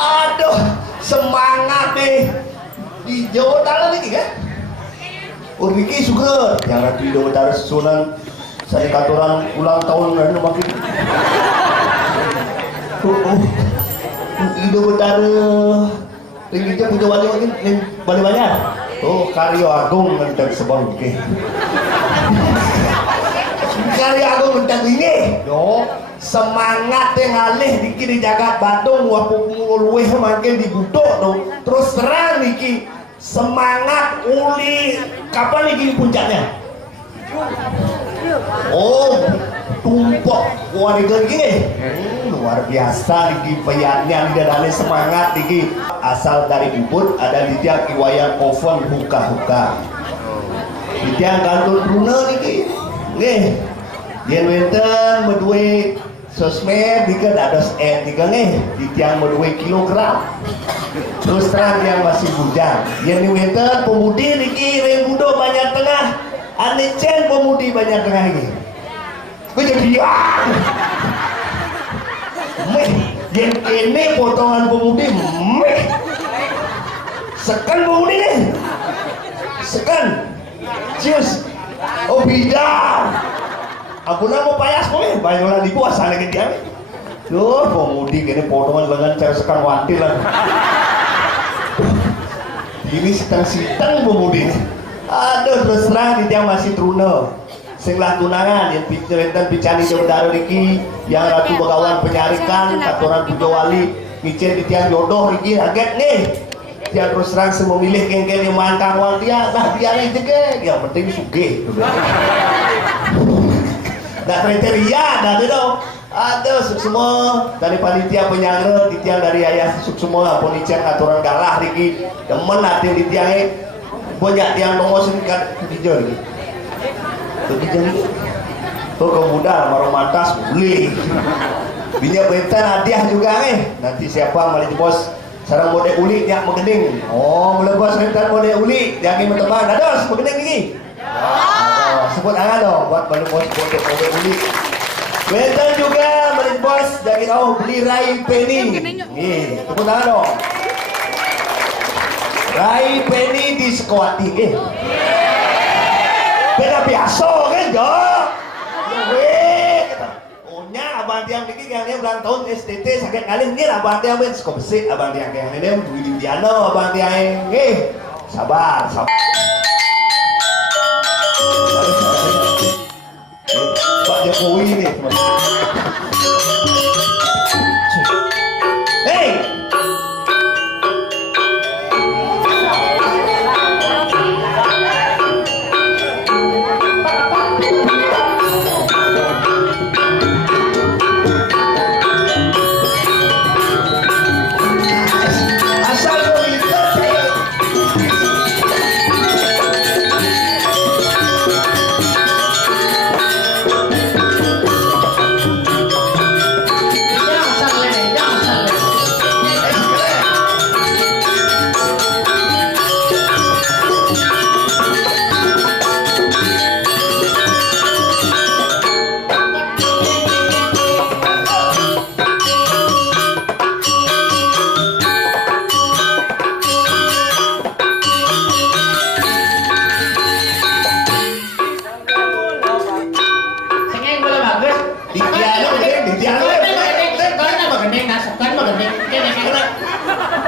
Aduh, semangat nih di Jawa Tengah nih kan? Uriki suka yang rapi Jawa Tengah susunan saya katuran ulang tahun dan makin. Jawa Tengah tingginya punya wali makin balik banyak. Oh, Karyo Agung mentek sebang ke. Karyo Agung mentek ini. Yo. Semangat yang ngalih niki di jagat Badung wapuk luweh makin dibudok tuh. Terus terang niki semangat uli kapan niki puncaknya? Oh, tumpok warga gini. Luar biasa niki peyatnya lidahnya semangat niki. Asal dari Ubud ada di tiang iwayan oven huka-huka. Di tiang kantor Bruna niki. Nih, yen wenten medue sosmed dikit ada tiga nih di tiang 2 kilogram. Terus terang yang masih bujang yang di winter pemudi niki ring budo banyak tengah ane cen pemudi banyak tengah ini gue jadi meh yang ini potongan pemudi meh sekan pemudi nih sekan cius oh bidang aku mau payas kok banyak di puasa lagi dia loh pemudi gini potongan dengan cara sekan wanti lah ini sitang-sitang pemudi aduh terus terang dia masih truno singlah tunangan yang pincerentan picani jodaro Riki yang ratu bekawan penyarikan katoran pujo wali ngicen di tiang jodoh Riki aget nih dia terus terang memilih geng-geng yang mantang wal dia nah dia ini juga yang penting sugih nah kriteria dari dong ada semua dari panitia penyanggara di tiang dari ayah semua ponicen aturan galah Riki temen hati di tiangnya banyak tiang nongosin kan hijau ini tuh kemudahan maromantas beli binyak bentar hadiah juga nih nanti siapa malah bos sarang mode uli yang mengening oh mulai bos bentar mode uli yang ingin teman ados mengening ini sebut tangan dong buat balik bos untuk mode uli bentar juga malah bos jadi beli Rai Penny nih sebut tangan dong Rai Penny di Sekwati beda biasa kan jo punya abang tiang ini yang ulang tahun STT sakit kali ini abang tiang ben skop besik abang tiang yang ini Dwi Diano abang tiang sabar Pak Jokowi ini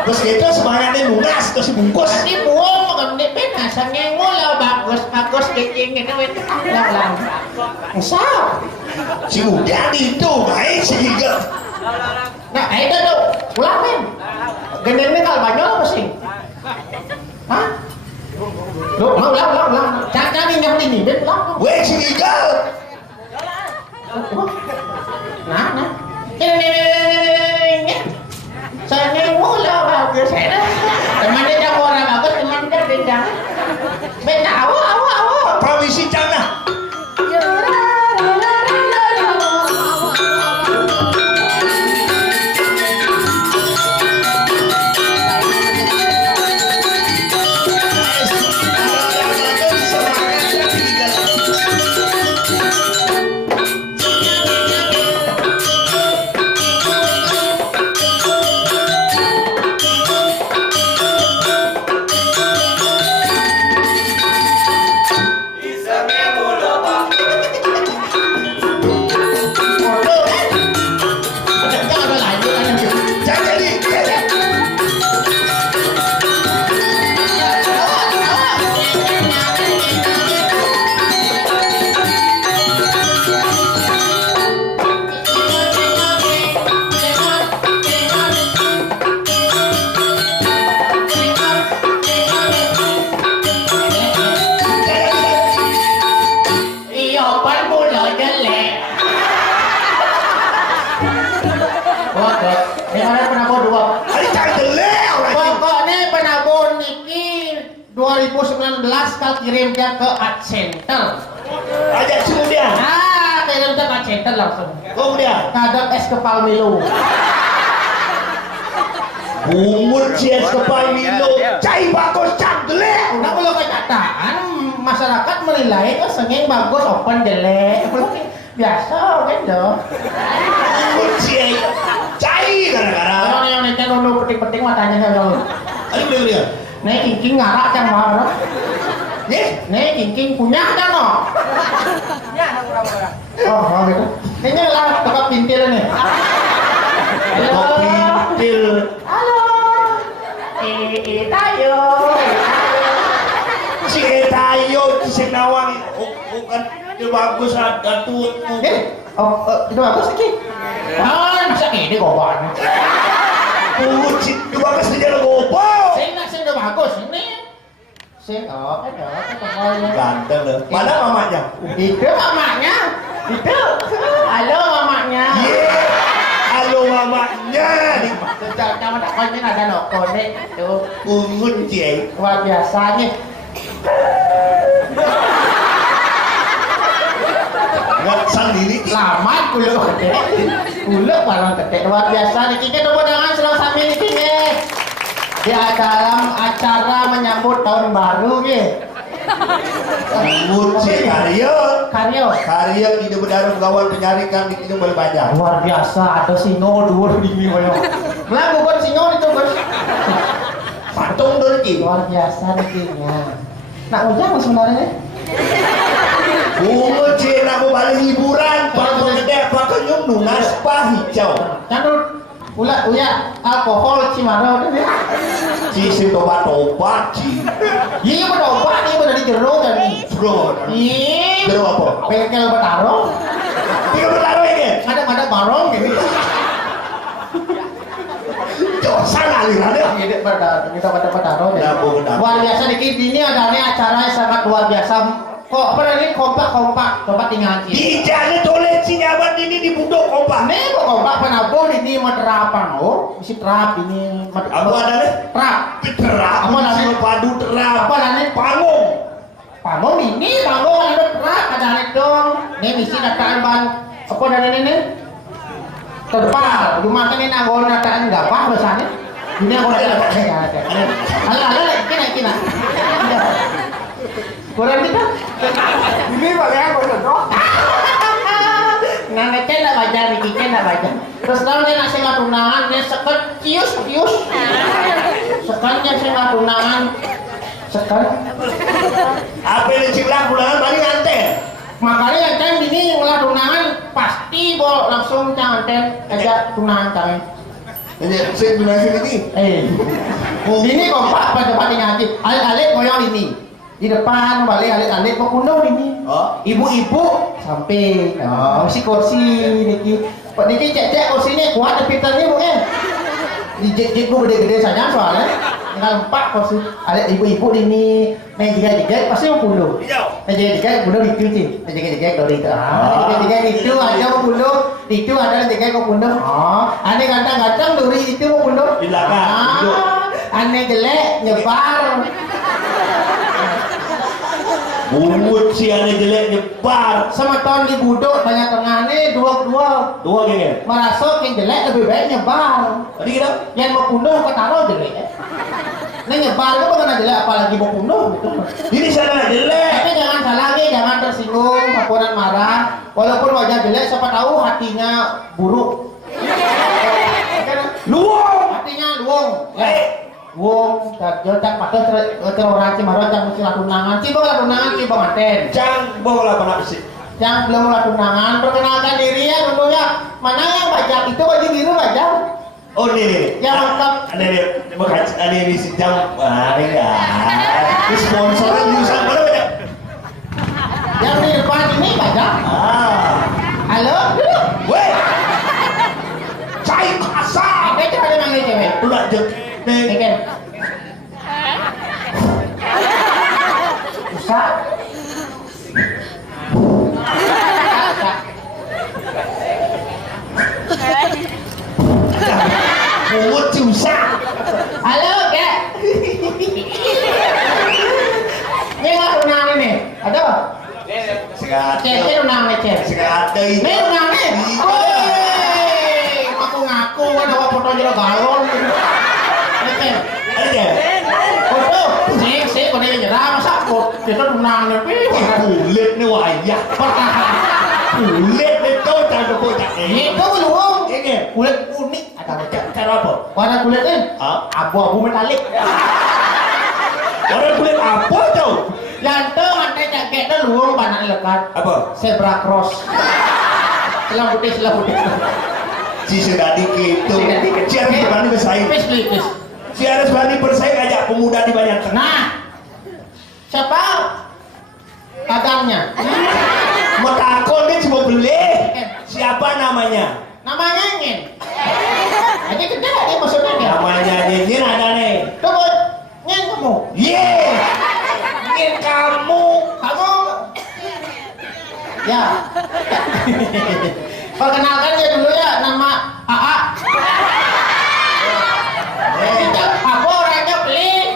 Terus gitu semangatnya lunas terus bungkus. Tadi buong maganda pena sa ngengo la bagus kiking itu lang. Sao? Si udah itu baik si Giga. Nah, itu tuh ulangin. Gendengnya kalau banyak apa sih? Hah? Lu ulang. Jangan minyak ini, ben ulang. Weh si Giga. Nah. Ini. Saya mula bagus saya. Teman dia orang bagus, teman dia bintang. Bintang awo. Permisi jangan. Kirim dia ke Art Center. Ajak kemudian. Kirim dia ke Art Center langsung. Kemudian. Kadang es kepal Milo. Bungut si es kepal Milo. Cai bagus candelek. Nah kalau kenyataan masyarakat menilai sengeng bagus open jelek. Biasa kan dong. Bungut si cai gara-gara. Yang itu dulu penting-penting matanya saya. Ayo beli. Nih kincing ngarak cang marah. Nih kincing punya kan no? Oh gitu. Ini lah tukang pintil nih. Halo. Pintil. Halo. Tayo. Si Tayo si Nawang bukan itu bagus ada tuh. Itu bagus sih. Masa ini goban. Si itu bagus dia gobo. Sing udah bagus ini. Sing Ganteng loh. Mana mamanya? Itu mamanya. Itu. Halo mamanya. Halo mamanya. Kamu tak kau ini ada nokone itu. Bungut sih. Luar biasanya. Nggak sendiri. Selamat kulo gede. Kulo barang gede. Luar biasa nih. Kita tepuk tangan selalu sambil ini. Di dalam acara menyambut tahun baru nih. Bungut sih Karyo tidak berdarung gawan penyarikan di kini boleh banyak. Luar biasa ada singo dua di sini banyak. Lah bukan singo itu bos. Patung dorki. Luar biasa nih. Nak ujang sebenarnya. Bungut sih nak mau balik hiburan. Patung gede pakai nyum nunas hijau. Canut. Uya alkohol cimaro itu ya. Si tobat ci. Iya berobat nih benar di jero dan nih. Jero apa? Bengkel Betaro. Bengkel Betaro ini. Ada barong gitu. Dosa alirannya. Ini kita pada Betaro. Luar biasa dikit ini ada acara yang sangat luar biasa. Kok apa ini kompak coba tinggal sih. Dijane tole sinyawan ini di budok kompak. Nih kok kompak penabur ini materapan isi terap ini. Apa ada nih? Terap. Apa nasi padu terap? Apa nani panggung ini panggung ada terap ada nih dong. Nih misi dataan ban apa dan ini terpal. Rumah ini nangol dataan nggak apa biasanya. Ini aku ada ala kina. Kurang kita. Ini pakai aku contoh. Nah, ngecek nak baca, dikicen nak baca. Terus kalau dia nak sengat tunangan, dia sekat kius. Sekat yang sengat tunangan, sekat. Apa yang cilang tunangan balik nganten? Makanya yang kan ini ngolah tunangan pasti bol langsung canten ajak tunangan kami. Hanya saya donasi ini. Ini kompak pada depan ngaji. Alik-alik ngoyong ini. Di depan balik alik-alik mau kuno ini. Oh. Ibu-ibu sampai kursi niki. Pak niki cek kursinya kuat piternya mungkin. Dijek-jek gede-gede saja soalnya. Tinggal 4 kursi. Ada ibu-ibu ini. Nih jika pasti mau kuno. Nih jika kuno itu sih. Nih jika dari itu. Jika itu ada mau kuno. Itu ada jika mau kuno. Aneh ganteng-ganteng dari itu mau kuno. Di belakang. Aneh jelek nyebar. Bumut si aneh jelek nyebar. Sama tahun di budok banyak tengahnya dua kayaknya. merasuk yang jelek lebih baik nyebar. Tadi kita Yang mau punduh ke taruh jelek. Ini nyebar itu bukan jelek apalagi mau punduh gitu. ini sana jelek. Tapi jangan salah nih, jangan tersinggung, kapuran marah. Walaupun wajah jelek, siapa tahu hatinya buruk. Luang. Hatinya luang. Wong, tak patah terorang cimarot yang mesti latunangan, cibong latunangan, cibong aten. Jang bola apa sih? Yang belum latunangan, perkenalkan diri ya dulu ya. Mana yang bajak itu baju biru bajak? Oh ini. Yang lengkap. Ada di si jam. Wah ini ya. Ini sponsornya bisa mana banyak? Yang di depan ini bajak. Halo, dulu. Weh. Cai kasar. Oke, coba dia manggil cewek. Udah jek. Oke. Usah. Mulut susah. Halo, Kak. Ini nggak tunang ini. Ada? Sekarang. Cek, tunang nih, cek. Sekarang ini. Ini tunang nih. Woi, ngaku kan ada foto juga galon. Oke. Ada. Foto. Sih, kau ini nyerah masa kok kita tunang nih. Kulit nih wajah. Kulit nih kau tak ada kocak Ini kau belum. Ini. Kulit unik. Ada Cara apa? warna kulitnya abu-abu metalik. Warna kulit apa tuh? Jantung ada jaketnya luang panas lekat. Apa? Zebra cross. Selang putih. Si sedadi gitu. Si harus berani bersaing. Please. Si harus berani bersaing ajak pemuda di banyak tengah. Nah, siapa? Kadangnya. Mau takut dia cuma beli. Siapa namanya? Namanya Ngen. Jadi kerja dia maksudnya dia. Namanya Nyin ada nih. Tunggu, Ngen kamu. Nyin kamu. Ya. Perkenalkan dia dulu ya, nama AA. Aku orangnya pelit,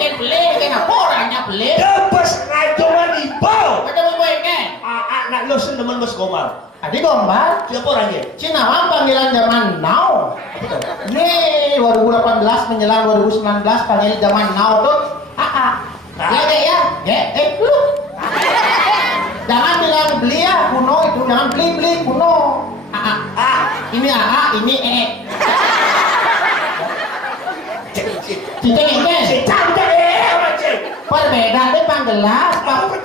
kenapa orangnya pelit? Debes ngajongan ibau. Ada gue kan? Nak lo sendemen Mas Komar. Adik Gombar. Siapa orangnya? Cinawang panggilan zaman now. Nih 2018 menjelang 2019 panggilan zaman now tuh AA. Ya. Dulu. Jangan bilang beli ya kuno itu, jangan beli kuno. AA. Ini AA, ini Ciceng ini. Perbedaan itu panggilan.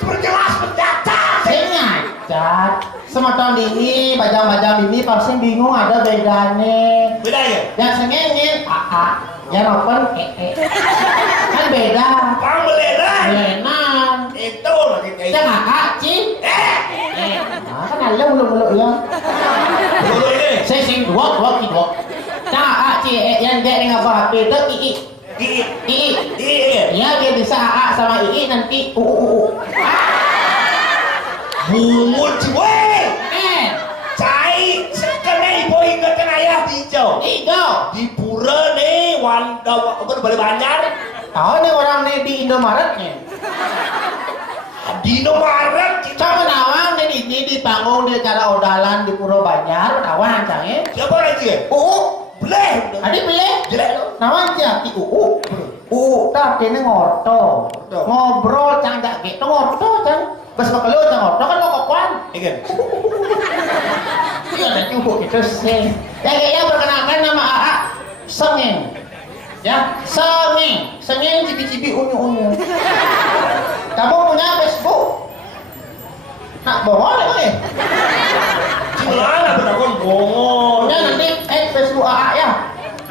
Perjelas pendatar. Sengaja. Sama tahun ini, bajang-bajang ini pasti bingung ada bedanya. Bedanya? Yang sengengin AA, yang open kan beda. Bang Belenan. Itu lagi kayak. Yang AA, Cing. Kan ada mulu-mulu ya. Dulu ini. Saya sing dua. Yang AA, Cing, yang dia dengan HP itu II. Ya dia bisa AA sama II nanti Bungut weh. Cai sekena ibu ingatkan ayah hijau. Di pura nih wanda apa balik Banjar. Tahu nih orang nih di Indomaret nih. Di Indomaret Sama nawang nih di panggung di acara odalan di Puro Banjar, nawang canggih. siapa lagi? Boleh. Adik boleh? Jelek lo. Nawang jati tapi ini ngoto. Ngobrol cangdak gitu ngoto cang. Bas bakal lo cang ngoto kan lo kokoan. Ingat. Iya ada cukup gitu sih. Ya kayaknya perkenalkan nama AA Sengeng. Ya, Sengeng cibi-cibi unyu-unyu. Kamu punya Facebook? Nak boleh kan ya? Gimana benar kon bongo. Punya nanti Facebook AA ya.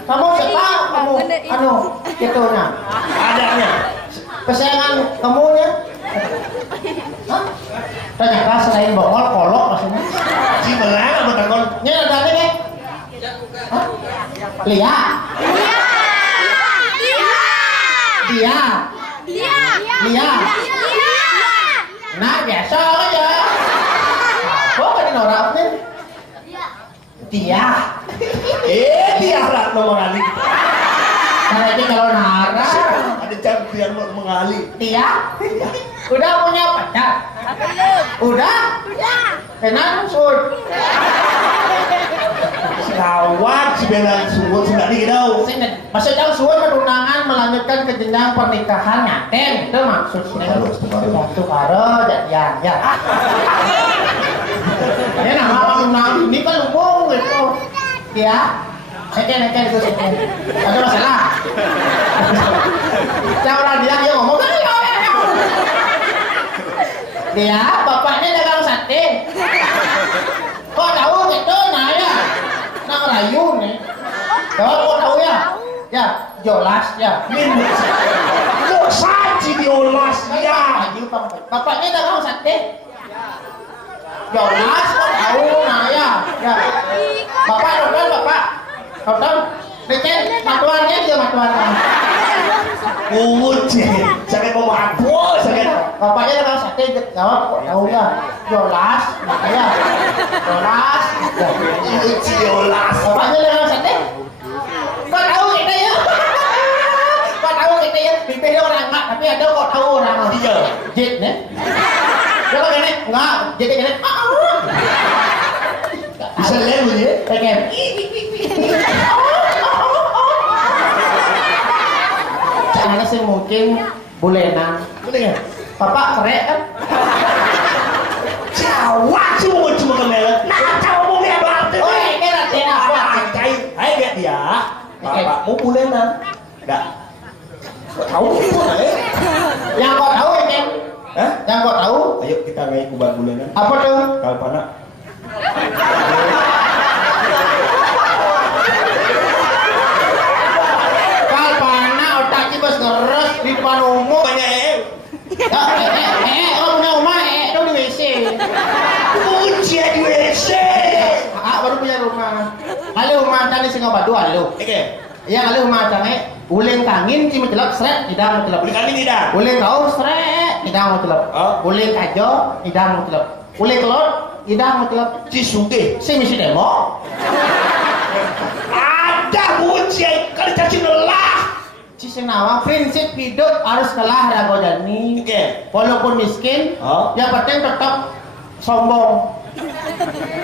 Kamu siapa? kamu gitu nah. Adanya. Kesayangan kamu ya? Hah? Ternyata selain bongol, kolok maksudnya. Si melang apa takon? Ini ada nih. Hah? Lia. Lia. Nah biasa aja. Apa kan ini orang nih? Tia. Dia rak nomor kali. Nah ini kalau nara. Ada champion mengali. Tia. Udah punya pacar? Udah? Kenal sud. Kawan si belang suwun sudah di dau. Maksud jauh suwun perundangan melanjutkan ke jenjang pernikahan ngaten itu maksudnya. Satu karo jadian ya. Ini nama perundangan ini kan lumung gitu. Ya. Eken itu seken. Ada masalah. Cara dia ngomong kan dia bapaknya dagang sate. Kok tahu gitu nah ya? Nang rayu nih. Kok tahu ya? Ya, jelas ya. Lo saji diolas ya. Bapaknya dagang sate. Jelas kok tahu nah ya. Ya. Bapak dokter bapak. Dokter, dicek matuannya dia matuan. Uji, sakit mau apa? Sakit. Bapaknya dagang sate jawab kok tahu ya. Jelas, makanya. Jelas. Uji diolas. Bapaknya dagang sate. Kok tahu kita ya? Kok tahu kita ya? Bibir dia orang enggak, tapi ada kok tahu orang. Iya. Jit nih. Dia kok gini? Enggak, jadi gini. Bisa lihat bu ya? Pengen. Caranya sih mungkin bulenan. Boleh. Bapak kerek kan? Jawa cuma kemelet. Nah, tahu mau lihat apa? Oh, ini nanti apa? Cai, ayo lihat dia. Bapakmu bulenan. Enggak. Kok tahu itu Yang kau tahu ini? Hah? Yang kau tahu? Ayo kita ngait kuban bulenan. Apa tuh? Kalpana. Kalpana otaknya bos ngeres di depan umum. Banyak Oh punya rumah itu di WC. ujian di WC. Baru punya rumah. Kali rumah tadi Singapura halo. Oke. Iya kali rumah tadi uling kangin cuma celok seret tidak mau celok. Beli kami tidak. Uling kau seret tidak mau celok. Oh. Uling kajo tidak mau celok. Uling telur tidak mau celok. Si suge. Si misi demo. Ada ujian kalau cacing lelah. Si nawang prinsip hidup harus kalah rago jani. Oke. Walaupun miskin, Oh. yang penting tetap sombong.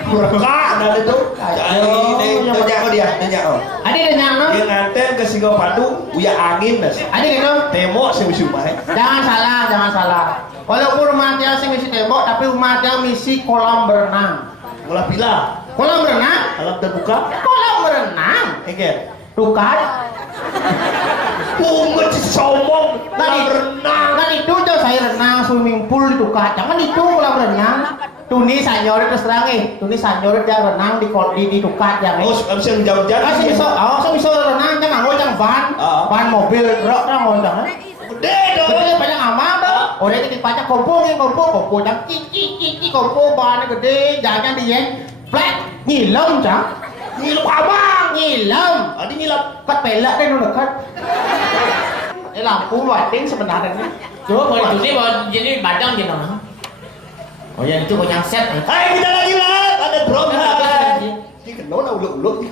Murka ada itu. Ini nanya kau dia, nanya kau. Adi dan yang Dia nganten ke Singapura uya angin das. Adi gitu. Temo si musumah. Jangan salah. Walaupun rumah dia sih misi tembok, tapi rumah dia misi kolam berenang. Mulai pila. Kolam berenang? Alam terbuka. Kolam berenang? Oke. Bukan. Pungut si sombong. Tadi Renang. Kan itu tuh saya renang swimming pool di Tukat. Jangan itu kolam renang. Tuni sanyore terus terang Tuni sanyore dia renang di Tukat ya. Oh, bisa jauh-jauh. Saya bisa renang jangan ngojang van mobil rok kan ngojang. Gede dong. Gede banyak amat dah. Oh dia ketik pajak kompong jam cici kompong ban gede jangan dia flat ngilam jang. Ngilup abang. Ngilam. Adi ngilap. Kat pelak deh nu dekat. Ini lampu lighting sebenarnya. Coba boleh cuci bahwa jadi badang gitu. Oh ya itu punya set nih. Hai kita lagi lah. Ada drone. Ada. Di kenal lah uluk-uluk.